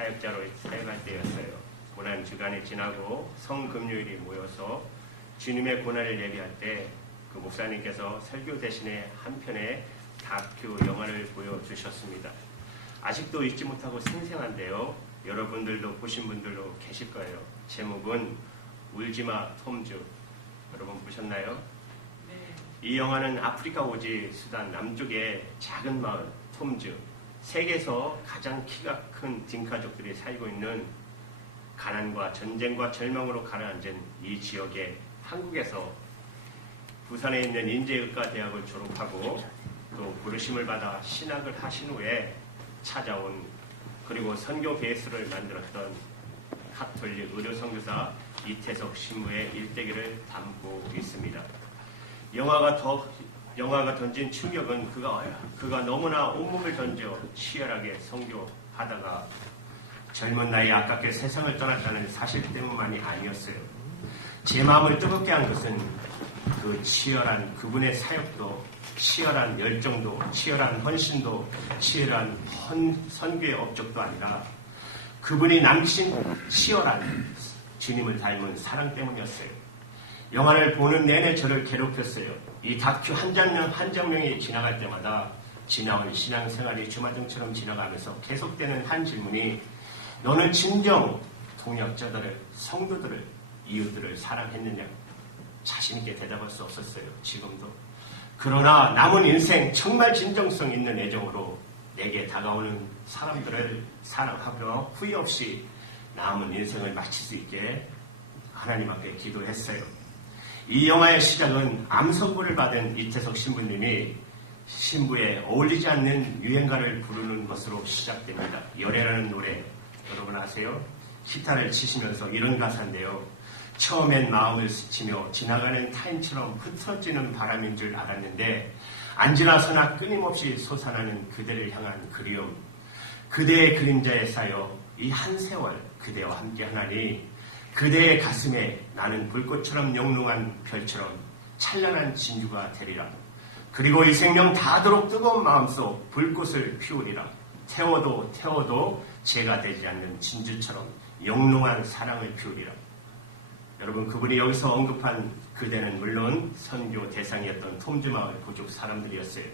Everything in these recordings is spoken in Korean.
사역자로 사역할 때였어요. 고난 주간이 지나고 성금요일이 모여서 주님의 고난을 예비할 때 그 목사님께서 설교 대신에 한 편의 다큐 영화를 보여주셨습니다. 아직도 잊지 못하고 생생한데요. 여러분들도 보신 분들도 계실 거예요. 제목은 울지마 톰즈. 여러분 보셨나요? 네. 이 영화는 아프리카 오지 수단 남쪽의 작은 마을 톰즈, 세계에서 가장 키가 큰 딩카족들이 살고 있는 가난과 전쟁과 절망으로 가라앉은 이 지역에 한국에서 부산에 있는 인제의과대학을 졸업하고 또 부르심을 받아 신학을 하신 후에 찾아온 그리고 선교 베이스를 만들었던 가톨릭 의료선교사 이태석 신부의 일대기를 담고 있습니다. 영화가 던진 충격은 그가 너무나 온몸을 던져 치열하게 선교하다가 젊은 나이에 아깝게 세상을 떠났다는 사실 때문만이 아니었어요. 제 마음을 뜨겁게 한 것은 그 치열한 그분의 사역도, 치열한 열정도, 치열한 헌신도, 치열한 선교의 업적도 아니라 그분이 남기신 치열한 주님을 닮은 사랑 때문이었어요. 영화를 보는 내내 저를 괴롭혔어요. 이 다큐 한 장면이 지나갈 때마다 지나온 신앙생활이 주마등처럼 지나가면서 계속되는 한 질문이 너는 진정 동역자들을, 성도들을, 이웃들을 사랑했느냐? 자신있게 대답할 수 없었어요. 지금도. 그러나 남은 인생 정말 진정성 있는 애정으로 내게 다가오는 사람들을 사랑하며 후회 없이 남은 인생을 마칠 수 있게 하나님 앞에 기도했어요. 이 영화의 시작은 암 선고를 받은 이태석 신부님이 신부에 어울리지 않는 유행가를 부르는 것으로 시작됩니다. 열애라는 노래 여러분 아세요? 기타를 치시면서 이런 가사인데요. 처음엔 마음을 스치며 지나가는 타인처럼 흩어지는 바람인 줄 알았는데 안 지나서나 끊임없이 솟아나는 그대를 향한 그리움, 그대의 그림자에 쌓여 이 한 세월 그대와 함께하나니 그대의 가슴에 나는 불꽃처럼 영롱한 별처럼 찬란한 진주가 되리라. 그리고 이 생명 다하도록 뜨거운 마음속 불꽃을 피우리라. 태워도 재가 되지 않는 진주처럼 영롱한 사랑을 피우리라. 여러분 그분이 여기서 언급한 그대는 물론 선교 대상이었던 톰즈 마을 부족 사람들이었어요.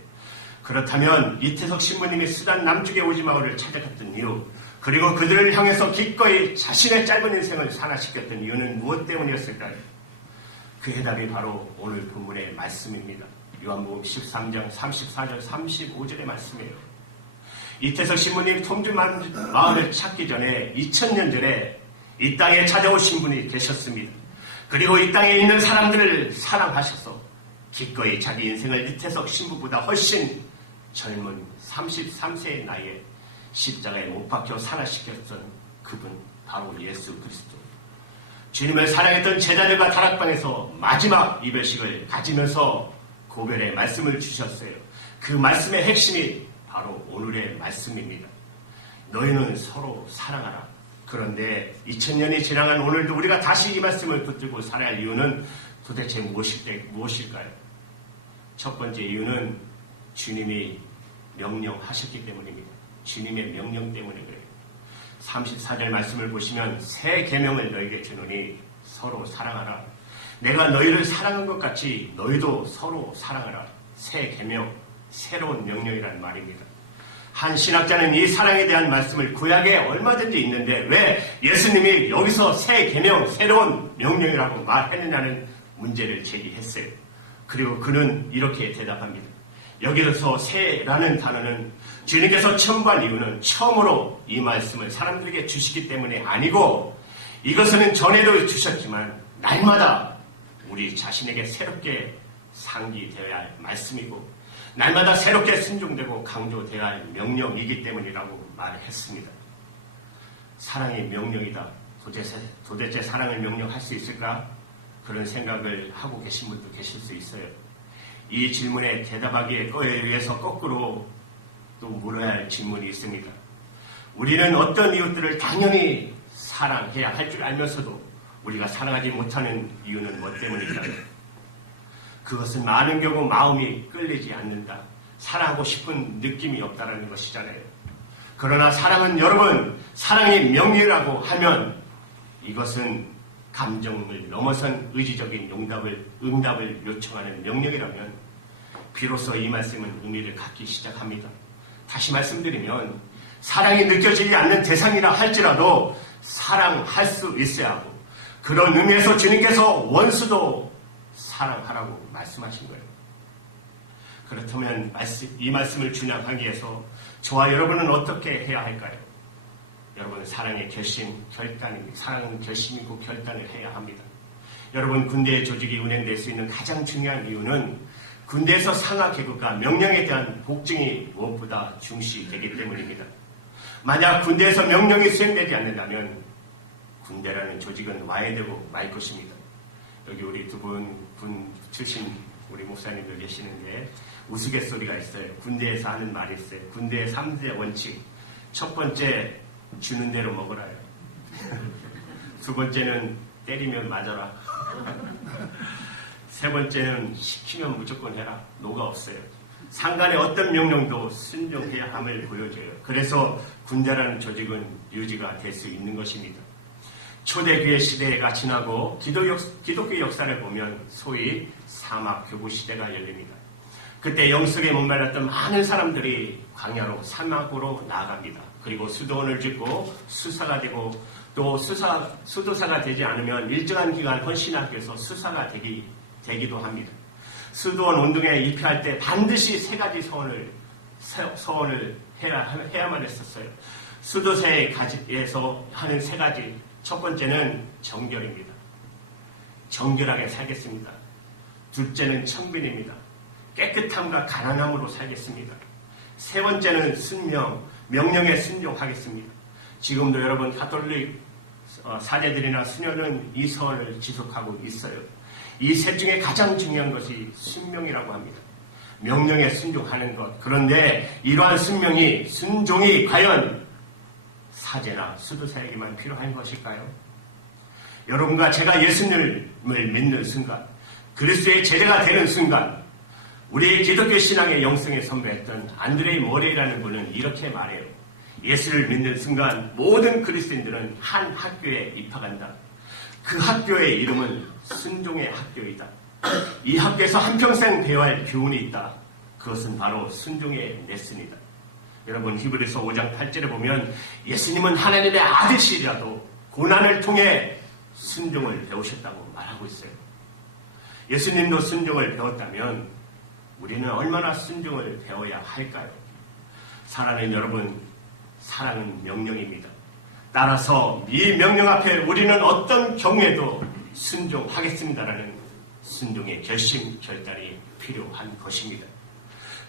그렇다면 이태석 신부님이 수단 남쪽의 오지 마을을 찾아갔던 이유, 그리고 그들을 향해서 기꺼이 자신의 짧은 인생을 산화시켰던 이유는 무엇 때문이었을까요? 그 해답이 바로 오늘 본문의 말씀입니다. 요한복음 13장 34절 35절의 말씀이에요. 이태석 신부님 톰즈 마을을 찾기 전에 2000년 전에 이 땅에 찾아오신 분이 계셨습니다. 그리고 이 땅에 있는 사람들을 사랑하셔서 기꺼이 자기 인생을 이태석 신부보다 훨씬 젊은 33세의 나이에 십자가에 못 박혀 산화시켰던 그분 바로 예수 그리스도. 주님을 사랑했던 제자들과 다락방에서 마지막 이별식을 가지면서 고별의 말씀을 주셨어요. 그 말씀의 핵심이 바로 오늘의 말씀입니다. 너희는 서로 사랑하라. 그런데 2000년이 지나간 오늘도 우리가 다시 이 말씀을 붙들고 살아야 할 이유는 도대체 무엇일까요? 첫 번째 이유는 주님이 명령하셨기 때문입니다. 주님의 명령 때문에 그래요. 34절 말씀을 보시면 새 계명을 너에게 주노니 서로 사랑하라. 내가 너희를 사랑한 것 같이 너희도 서로 사랑하라. 새 계명, 새로운 명령이라는 말입니다. 한 신학자는 이 사랑에 대한 말씀을 구약에 얼마든지 있는데 왜 예수님이 여기서 새 계명, 새로운 명령이라고 말했느냐는 문제를 제기했어요. 그리고 그는 이렇게 대답합니다. 여기서 새라는 단어는 주님께서 첨부한 이유는 처음으로 이 말씀을 사람들에게 주시기 때문에 아니고 이것은 전에도 주셨지만 날마다 우리 자신에게 새롭게 상기되어야 할 말씀이고 날마다 새롭게 순종되고 강조되어야 할 명령이기 때문이라고 말했습니다. 사랑이 명령이다. 도대체 사랑을 명령할 수 있을까? 그런 생각을 하고 계신 분도 계실 수 있어요. 이 질문에 대답하기에 위해서 거꾸로 또 물어야 할 질문이 있습니다. 우리는 어떤 이웃들을 당연히 사랑해야 할 줄 알면서도 우리가 사랑하지 못하는 이유는 뭐 때문일까요? 그것은 많은 경우 마음이 끌리지 않는다. 사랑하고 싶은 느낌이 없다는 것이잖아요. 그러나 사랑은 여러분, 사랑이 명예라고 하면 이것은 감정을 넘어선 의지적인 응답을 요청하는 명령이라면 비로소 이 말씀은 의미를 갖기 시작합니다. 다시 말씀드리면 사랑이 느껴지지 않는 대상이라 할지라도 사랑할 수 있어야 하고, 그런 의미에서 주님께서 원수도 사랑하라고 말씀하신 거예요. 그렇다면 이 말씀을 준양하기 위해서 저와 여러분은 어떻게 해야 할까요? 여러분, 사랑은 결심이고 결단을 해야 합니다. 여러분, 군대의 조직이 운행될 수 있는 가장 중요한 이유는 군대에서 상하 계급과 명령에 대한 복종이 무엇보다 중시되기 때문입니다. 만약 군대에서 명령이 수행되지 않는다면 군대라는 조직은 와해되고 말 것입니다. 여기 우리 군 출신 우리 목사님들 계시는데 우스갯소리가 있어요. 군대에서 하는 말이 있어요. 군대의 3대 원칙. 첫 번째, 주는 대로 먹으라요. 두 번째는 때리면 맞아라. 세 번째는 시키면 무조건 해라. 노가 없어요. 상관의 어떤 명령도 순종해야 함을 보여줘요. 그래서 군대라는 조직은 유지가 될 수 있는 것입니다. 초대교회 시대가 지나고 기독교 역사를 보면 소위 사막교부 시대가 열립니다. 그때 영성에 목말랐던 많은 사람들이 광야로 사막으로 나아갑니다. 그리고 수도원을 짓고 수사가 되고, 또 수도사가 되지 않으면 일정한 기간 헌신하기 위해서 수사가 되기도 합니다. 수도원 운동에 입회할 때 반드시 세 가지 서원을 해야만 했었어요. 수도사에서 하는 세 가지. 첫 번째는 정결입니다. 정결하게 살겠습니다. 둘째는 청빈입니다. 깨끗함과 가난함으로 살겠습니다. 세 번째는 명령에 순종하겠습니다. 지금도 여러분 가톨릭 사제들이나 수녀는 이 서원을 지속하고 있어요. 이 셋 중에 가장 중요한 것이 순명이라고 합니다. 명령에 순종하는 것. 그런데 이러한 순종이 과연 사제나 수도사에게만 필요한 것일까요? 여러분과 제가 예수님을 믿는 순간, 그리스도의 제자가 되는 순간, 우리의 기독교 신앙의 영성에 선배했던 안드레이 모레이라는 분은 이렇게 말해요. 예수를 믿는 순간 모든 그리스도인들은 한 학교에 입학한다. 그 학교의 이름은 순종의 학교이다. 이 학교에서 한평생 배워야 할 교훈이 있다. 그것은 바로 순종의 레슨이다. 여러분, 히브리서 5장 8절에 보면 예수님은 하나님의 아들이라도 고난을 통해 순종을 배우셨다고 말하고 있어요. 예수님도 순종을 배웠다면 우리는 얼마나 순종을 배워야 할까요? 사랑하는 여러분, 사랑은 명령입니다. 따라서 이 명령 앞에 우리는 어떤 경우에도 순종하겠습니다라는 순종의 결단이 필요한 것입니다.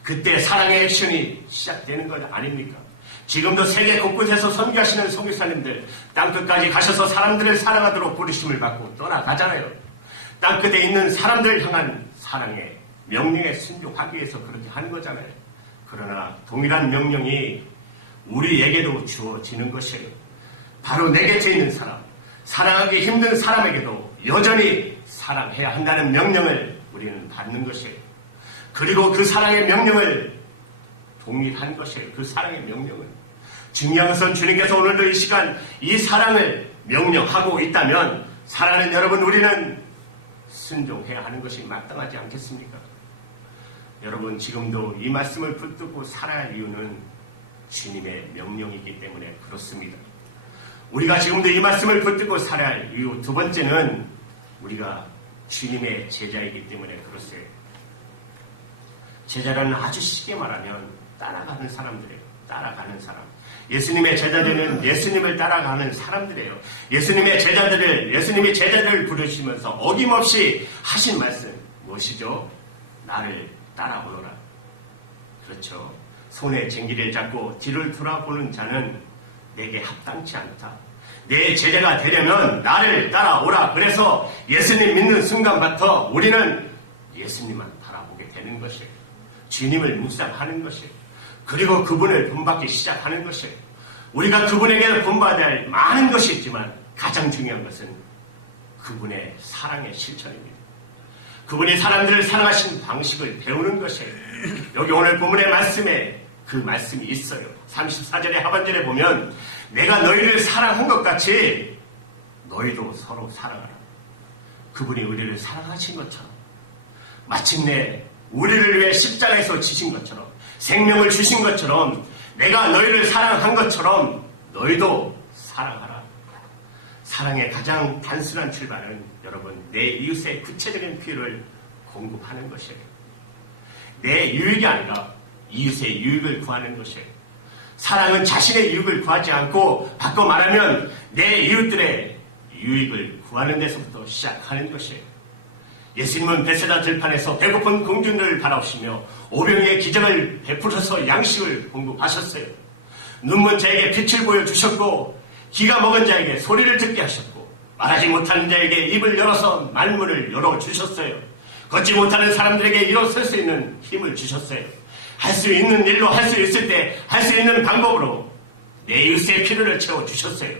그때 사랑의 액션이 시작되는 것 아닙니까? 지금도 세계 곳곳에서 선교하시는 선교사님들 땅끝까지 가셔서 사람들을 사랑하도록 부르심을 받고 떠나가잖아요. 땅끝에 있는 사람들을 향한 사랑의 명령에 순종하기 위해서 그렇게 하는 거잖아요. 그러나 동일한 명령이 우리에게도 주어지는 것이에요. 바로 내 곁에 있는 사람, 사랑하기 힘든 사람에게도 여전히 사랑해야 한다는 명령을 우리는 받는 것이에요. 그리고 그 사랑의 명령을 동일한 것이에요. 그 사랑의 명령은. 중요한 것은 주님께서 오늘도 이 시간 이 사랑을 명령하고 있다면 사랑하는 여러분, 우리는 순종해야 하는 것이 마땅하지 않겠습니까? 여러분, 지금도 이 말씀을 붙들고 살아야 할 이유는 주님의 명령이기 때문에 그렇습니다. 우리가 지금도 이 말씀을 붙들고 살아야 할 이유 두 번째는 우리가 주님의 제자이기 때문에 그렇어요. 제자라는 아주 쉽게 말하면 따라가는 사람들이에요. 따라가는 사람. 예수님의 제자들은 예수님을 따라가는 사람들이에요. 예수님이 제자들을 부르시면서 어김없이 하신 말씀 무엇이죠? 나를 따라오너라. 그렇죠. 손에 쟁기를 잡고 뒤를 돌아보는 자는 내게 합당치 않다. 내 제자가 되려면 나를 따라오라. 그래서 예수님 믿는 순간부터 우리는 예수님만 바라보게 되는 것이에요. 주님을 묵상하는 것이에요. 그리고 그분을 본받기 시작하는 것이에요. 우리가 그분에게 본받아야 할 많은 것이 있지만 가장 중요한 것은 그분의 사랑의 실천입니다. 그분이 사람들을 사랑하신 방식을 배우는 것이에요. 여기 오늘 본문의 말씀에 그 말씀이 있어요. 34절의 하반절에 보면 내가 너희를 사랑한 것 같이 너희도 서로 사랑하라. 그분이 우리를 사랑하신 것처럼 마침내 우리를 위해 십자가에서 지신 것처럼 생명을 주신 것처럼 내가 너희를 사랑한 것처럼 너희도 사랑하라. 사랑의 가장 단순한 출발은 여러분 내 이웃의 구체적인 필요를 공급하는 것이에요. 내 유익이 아니라 이웃의 유익을 구하는 것이에요. 사랑은 자신의 유익을 구하지 않고 바꿔 말하면 내 이웃들의 유익을 구하는 데서부터 시작하는 것이에요. 예수님은 베세다 들판에서 배고픈 공주들을 바라보시며 오병이의 기적을 베풀어서 양식을 공급하셨어요. 눈먼 자에게 빛을 보여주셨고 기가 먹은 자에게 소리를 듣게 하셨고 말하지 못하는 자에게 입을 열어서 말문을 열어주셨어요. 걷지 못하는 사람들에게 일어설 수 있는 힘을 주셨어요. 할 수 있는 일로 할 수 있을 때 할 수 있는 방법으로 내 이웃의 필요를 채워주셨어요.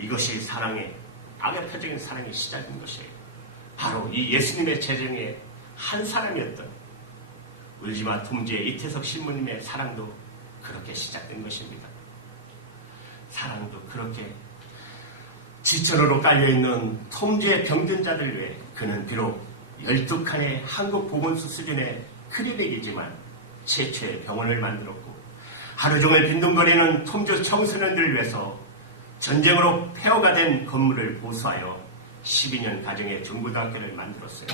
이것이 사랑의 악역표적인 사랑의 시작인 것이에요. 바로 이 예수님의 제정의 한 사람이었던 울지마 톰지의 이태석 신부님의 사랑도 그렇게 시작된 것입니다. 사랑도 그렇게 지천으로 깔려있는 톰지의 병든 자들 외에 그는 비록 12칸의 한국 보건소 수준의 클리닉이지만 최초의 병원을 만들었고 하루 종일 빈둥거리는 톰주 청소년들을 위해서 전쟁으로 폐허가 된 건물을 보수하여 12년 가정의 중고등학교를 만들었어요.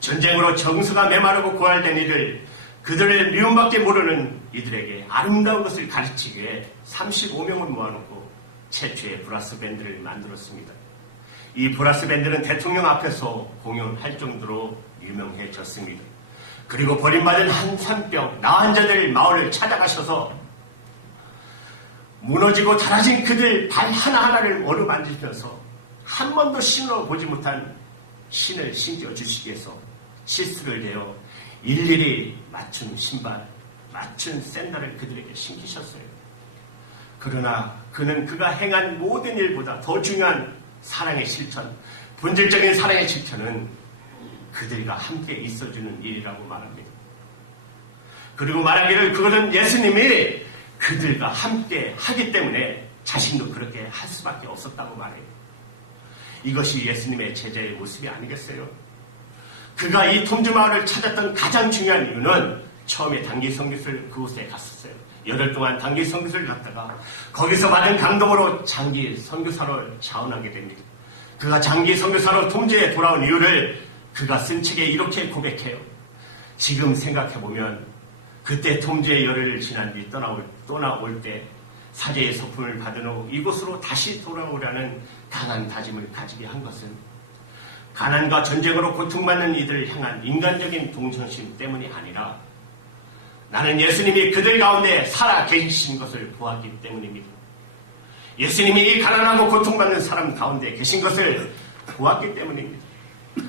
전쟁으로 정서가 메마르고 고갈된 이들, 그들을 미움밖에 모르는 이들에게 아름다운 것을 가르치기 위해 35명을 모아놓고 최초의 브라스 밴드를 만들었습니다. 이 브라스 밴드는 대통령 앞에서 공연할 정도로 유명해졌습니다. 그리고 버림받은 한산병, 나환자들 마을을 찾아가셔서 무너지고 자라진 그들 발 하나하나를 어루만지면서 한 번도 신어 보지 못한 신을 신겨 주시기 위해서 실수를 내어 일일이 맞춘 신발, 맞춘 샌들을 그들에게 신기셨어요. 그러나 그는 그가 행한 모든 일보다 더 중요한 사랑의 실천, 본질적인 사랑의 실천은 그들과 함께 있어주는 일이라고 말합니다. 그리고 말하기를 그것은 예수님이 그들과 함께 하기 때문에 자신도 그렇게 할 수밖에 없었다고 말해요. 이것이 예수님의 제자의 모습이 아니겠어요? 그가 이 톰주 마을을 찾았던 가장 중요한 이유는 처음에 단기 선교사를 그곳에 갔었어요. 8달 동안 단기 선교사를 갔다가 거기서 받은 감동으로 장기 선교사로 자원하게 됩니다. 그가 장기 선교사로 톰주에 돌아온 이유를 그가 쓴 책에 이렇게 고백해요. 지금 생각해보면 그때 톰주의 열흘을 지난 뒤 떠나올 때 사제의 소품을 받은 후 이곳으로 다시 돌아오려는 강한 다짐을 가지게 한 것은 가난과 전쟁으로 고통받는 이들을 향한 인간적인 동정심 때문이 아니라 나는 예수님이 그들 가운데 살아 계신 것을 보았기 때문입니다. 예수님이 이 가난하고 고통받는 사람 가운데 계신 것을 보았기 때문입니다.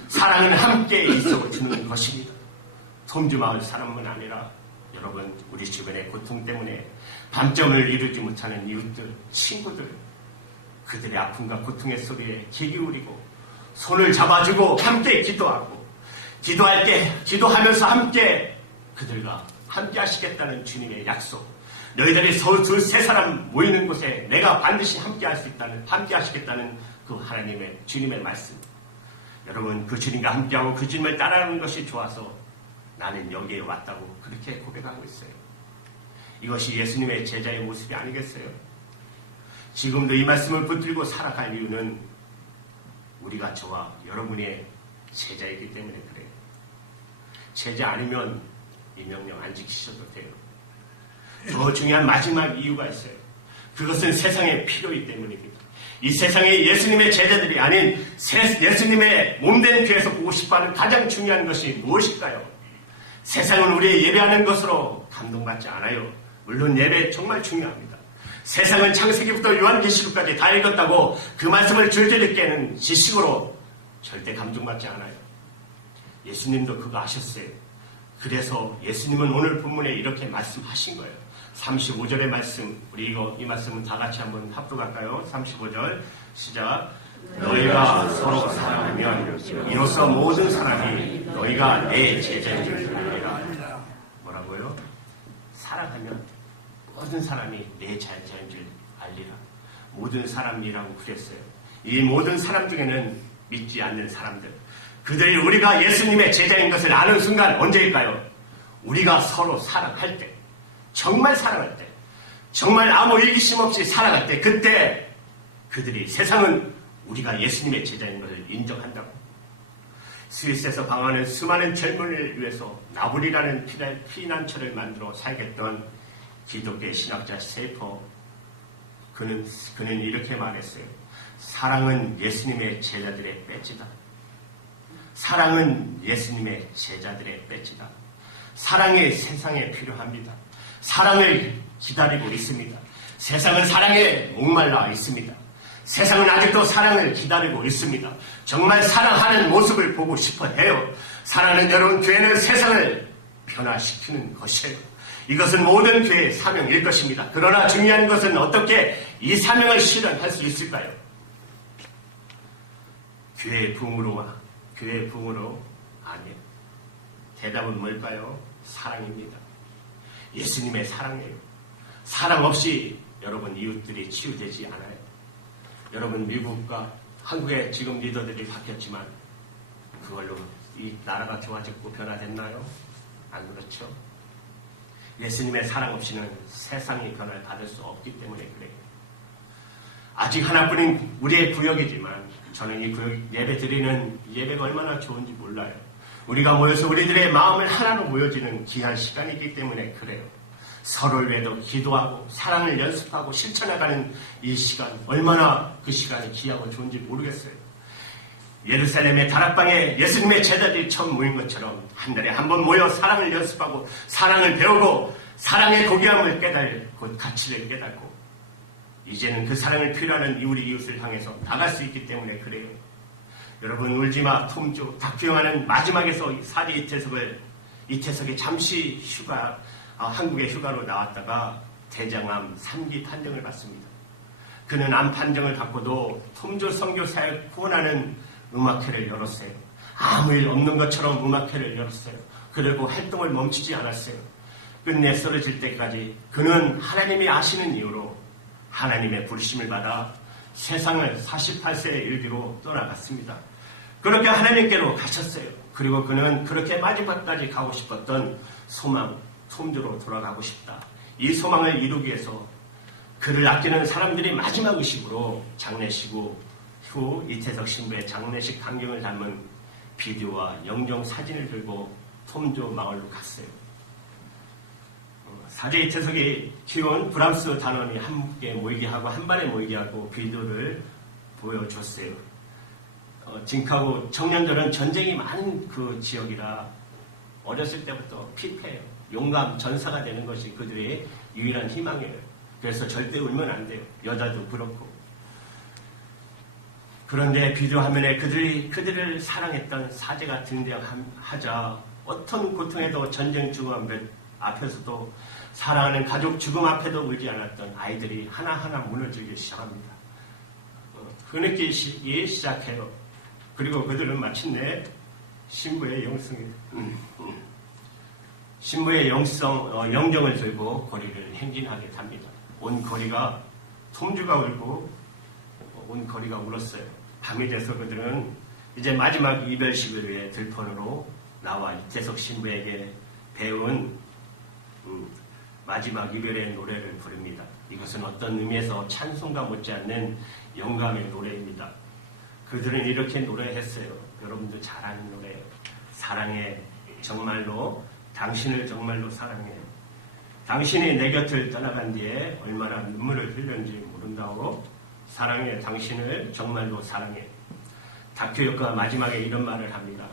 사랑은 함께 있어주는 것입니다. 톰주 마을 사람은 아니라 여러분 우리 주변의 고통 때문에 밤점을 이루지 못하는 이웃들, 친구들 그들의 아픔과 고통의 소리에 귀 기울이고 손을 잡아주고 함께 기도하고 기도할 때 기도하면서 함께 그들과 함께 하시겠다는 주님의 약속 너희들이 두세 사람 모이는 곳에 내가 반드시 함께 할 수 있다는 함께 하시겠다는 그 하나님의 주님의 말씀 여러분 그 주님과 함께하고 그 주님을 따라가는 것이 좋아서 나는 여기에 왔다고 그렇게 고백하고 있어요. 이것이 예수님의 제자의 모습이 아니겠어요? 지금도 이 말씀을 붙들고 살아갈 이유는 우리가 저와 여러분의 제자이기 때문에 그래요. 제자 아니면 이 명령 안 지키셔도 돼요. 더 중요한 마지막 이유가 있어요. 그것은 세상의 필요이기 때문입니다. 이 세상에 예수님의 제자들이 아닌 예수님의 몸된 교회에서 보고 싶어하는 가장 중요한 것이 무엇일까요? 세상은 우리의 예배하는 것으로 감동받지 않아요. 물론 예배 정말 중요합니다. 세상은 창세기부터 요한계시록까지 다 읽었다고 그 말씀을 줄줄 읽게는 지식으로 절대 감동받지 않아요. 예수님도 그거 아셨어요. 그래서 예수님은 오늘 본문에 이렇게 말씀하신 거예요. 35절의 말씀, 우리 이 말씀은 다 같이 한번 합독할까요? 35절 시작. 너희가 서로 사랑하면 이로써 모든 사람이 너희가 내 제자인 줄 알리라. 뭐라고요? 사랑하면 모든 사람이 내 제자인 줄 알리라. 모든 사람이라고 그랬어요. 이 모든 사람 중에는 믿지 않는 사람들, 그들이 우리가 예수님의 제자인 것을 아는 순간 언제일까요? 우리가 서로 사랑할 때, 정말 사랑할 때, 정말 아무 이기심 없이 살아갈 때, 그때 그들이 세상은 우리가 예수님의 제자인 것을 인정한다고. 스위스에서 방황하는 수많은 젊은이를 위해서 나불이라는 피난처를 만들어 살겠던 기독교 신학자 세이퍼, 그는 이렇게 말했어요. 사랑은 예수님의 제자들의 배지다. 사랑은 예수님의 제자들의 배지다. 사랑이 세상에 필요합니다. 사랑을 기다리고 있습니다. 세상은 사랑에 목말라 있습니다. 세상은 아직도 사랑을 기다리고 있습니다. 정말 사랑하는 모습을 보고 싶어 해요. 사랑하는 여러분, 교회는 세상을 변화시키는 것이에요. 이것은 모든 교회의 사명일 것입니다. 그러나 중요한 것은 어떻게 이 사명을 실현할 수 있을까요? 교회의 부흥으로 아니에요. 대답은 뭘까요? 사랑입니다. 예수님의 사랑이에요. 사랑 없이 여러분 이웃들이 치유되지 않아요. 여러분 미국과 한국의 지금 리더들이 바뀌었지만 그걸로 이 나라가 좋아졌고 변화됐나요? 안 그렇죠. 예수님의 사랑 없이는 세상이 변화를 받을 수 없기 때문에 그래요. 아직 하나뿐인 우리의 구역이지만 저는 이 구역 예배 드리는 예배가 얼마나 좋은지 몰라요. 우리가 모여서 우리들의 마음을 하나로 모여지는 귀한 시간이기 때문에 그래요. 서로를 위해서 기도하고 사랑을 연습하고 실천해가는 이 시간, 얼마나 그 시간이 귀하고 좋은지 모르겠어요. 예루살렘의 다락방에 예수님의 제자들이 처음 모인 것처럼 한 달에 한 번 모여 사랑을 연습하고 사랑을 배우고 사랑의 고귀함을 깨달고 가치를 깨닫고 이제는 그 사랑을 필요하는 우리 이웃을 향해서 나갈 수 있기 때문에 그래요. 여러분 울지마 톰조 다큐영화는 마지막에서 사리 이태석이 잠시 한국에 휴가로 나왔다가 대장암 3기 판정을 받습니다. 그는 암 판정을 받고도 톰조 선교사를 후원하는 음악회를 열었어요. 아무 일 없는 것처럼 음악회를 열었어요. 그리고 활동을 멈추지 않았어요. 끝내 쓰러질 때까지 그는 하나님이 아시는 이유로 하나님의 부르심을 받아 세상을 48세의 일기로 떠나갔습니다. 그렇게 하나님께로 가셨어요. 그리고 그는 그렇게 마지막까지 가고 싶었던 소망, 톰조로 돌아가고 싶다. 이 소망을 이루기 위해서 그를 아끼는 사람들이 마지막 의식으로 장례식 후 이태석 신부의 장례식 광경을 담은 비디오와 영정 사진을 들고 톰조 마을로 갔어요. 사제 이태석이 키운 브람스 단원이 함께 모이게 하고 한반에 모이게 하고 비디오를 보여줬어요. 징카고 청년들은 전쟁이 많은 그 지역이라 어렸을 때부터 피폐해요. 용감, 전사가 되는 것이 그들의 유일한 희망이에요. 그래서 절대 울면 안 돼요. 여자도 그렇고. 그런데 비디오 화면에 그들을 사랑했던 사제가 등장하자 어떤 고통에도 전쟁 죽음 앞에서도 사랑하는 가족 죽음 앞에도 울지 않았던 아이들이 하나하나 무너지기 시작합니다. 흐느끼기 시작해요. 그리고 그들은 마침내 신부의 영정을 들고 거리를 행진하게 됩니다. 온 거리가 톰주가 울고 온 거리가 울었어요. 밤이 돼서 그들은 이제 마지막 이별식을 위해 들판으로 나와 이태석 신부에게 배운 마지막 이별의 노래를 부릅니다. 이것은 어떤 의미에서 찬송가 못지않는 영감의 노래입니다. 그들은 이렇게 노래했어요. 여러분도 잘 아는 노래예요. 사랑해, 정말로 당신을 정말로 사랑해. 당신이 내 곁을 떠나간 뒤에 얼마나 눈물을 흘렸는지 모른다고. 사랑해, 당신을 정말로 사랑해. 다큐 효과 마지막에 이런 말을 합니다.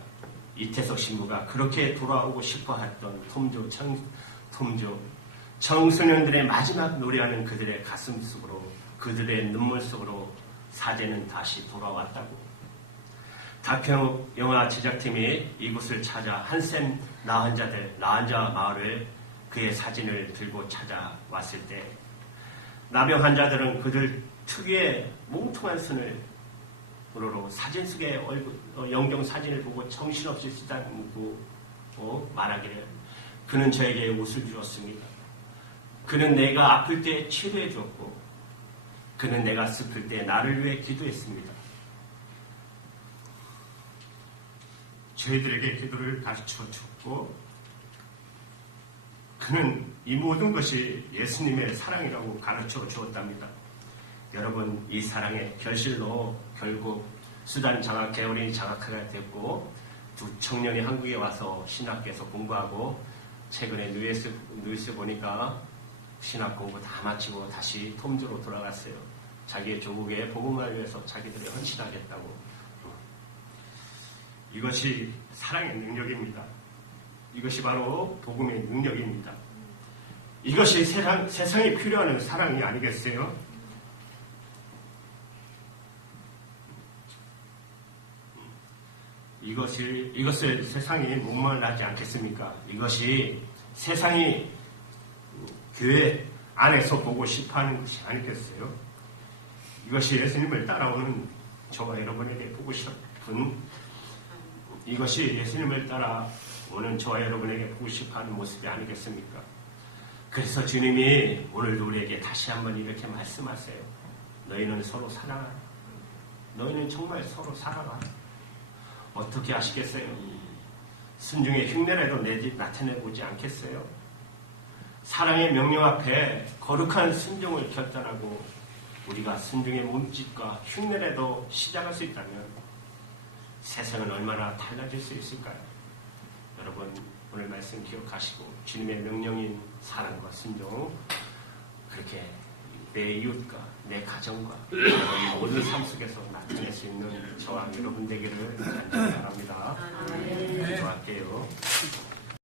이태석 신부가 그렇게 돌아오고 싶어 했던 톰조 청소년들의 마지막 노래하는 그들의 가슴 속으로, 그들의 눈물 속으로 사제는 다시 돌아왔다고. 다큐 영화 제작팀이 이곳을 찾아 한센 나환자 마을을 그의 사진을 들고 찾아왔을 때 나병 환자들은 그들 특유의 몽통한 손으로 사진 속의 영정 사진을 보고 정신없이 쓰다듬고 말하기를 그는 저에게 옷을 주었습니다. 그는 내가 아플 때 치료해 주었고 그는 내가 슬플 때 나를 위해 기도했습니다. 저희들에게 기도를 가르쳐 주었고 그는 이 모든 것이 예수님의 사랑이라고 가르쳐 주었답니다. 여러분, 이 사랑의 결실로 결국 수단 장학, 개월이 장학회가 됐고 두 청년이 한국에 와서 신학교에서 공부하고 최근에 뉴스 보니까 신학 공부 다 마치고 다시 톰즈로 돌아갔어요. 자기의 조국의 복음을 위해서 자기들이 헌신하겠다고. 이것이 사랑의 능력입니다. 이것이 바로 복음의 능력입니다. 이것이 세상에 필요한 사랑이 아니겠어요? 이것을 세상이 목말라하지 않겠습니까? 이것이 세상이 교회 안에서 보고 싶어하는 것이 아니겠어요? 이것이 예수님을 따라오는 저와 여러분에게 보고 싶은, 이것이 예수님을 따라오는 저와 여러분에게 보고 싶어하는 모습이 아니겠습니까? 그래서 주님이 오늘도 우리에게 다시 한번 이렇게 말씀하세요. 너희는 서로 사랑하라. 너희는 정말 서로 사랑하라. 어떻게 하시겠어요? 순종의 흉내라도 나타내보지 않겠어요? 사랑의 명령 앞에 거룩한 순종을 결단하고 우리가 순종의 몸짓과 흉내라도 시작할 수 있다면 세상은 얼마나 달라질 수 있을까요? 여러분, 오늘 말씀 기억하시고 주님의 명령인 사랑과 순종, 그렇게 내 이웃과 내 가정과 모든 삶 속에서 나타낼 수 있는 저와 여러분 되기를 간절히 바랍니다. 기도할게요.